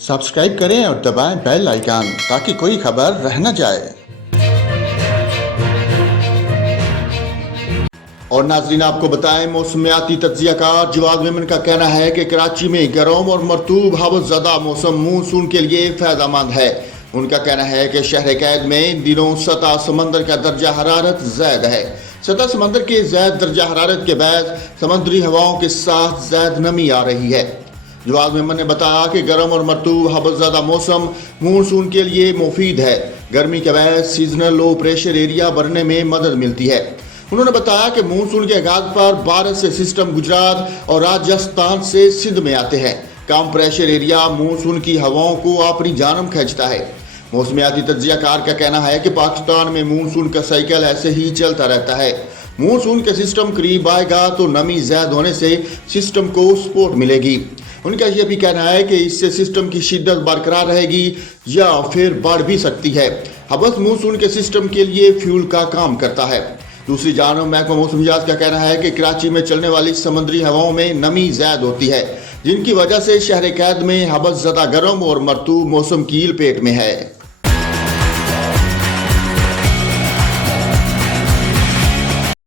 Subscribe करें और दबाएं बेल आइकन ताकि कोई खबर रह न जाए। और नाजरीन, आपको बताएं, मौसमियाती तज्जियाकार जवाद मेमन का कहना है कि कराची में गर्म और मरतूब हवा ज़दा मौसम मानसून के लिए फ़ायदेमंद है। उनका कहना है कि शहर कैद में इन दिनों सतह समंदर का दर्जा हरारत ज़्याद है। सतह समंदर के ज़्यादा दर्जा हरारत के बाद समुद्री हवाओं के साथ ज़्यादा नमी आ रही है। जवाद मेमन ने बताया कि गर्म और मरतूब हवा ज़दा मौसम मानसून के लिए मुफीद है। गर्मी के बाद सीजनल लो प्रेशर एरिया बनने में मदद मिलती है। उन्होंने बताया कि मानसून के आगाज पर बारिश से सिस्टम गुजरात और राजस्थान से सिंध में आते हैं। कम प्रेशर एरिया मानसून की हवाओं को अपनी जानब खींचता है। मौसमियाती तज्जियाकार का कहना है कि पाकिस्तान में मानसून का साइकिल ऐसे ही चलता रहता है। मानसून के सिस्टम करीब आएगा तो नमी ज्यादा होने से सिस्टम को सपोर्ट मिलेगी। उनका यह भी कहना है कि इससे सिस्टम की शिद्दत बरकरार रहेगी या फिर बढ़ भी सकती है। हबस मानसून के सिस्टम के लिए फ्यूल का काम करता है। दूसरी जानब महकमा मौसमियात का कहना है कि कराची में चलने वाली समुद्री हवाओं में नमी ज्यादा होती है, जिनकी वजह से शहर कैद में हबस ज़दा गर्म और मरतूब मौसम की लपेट में है।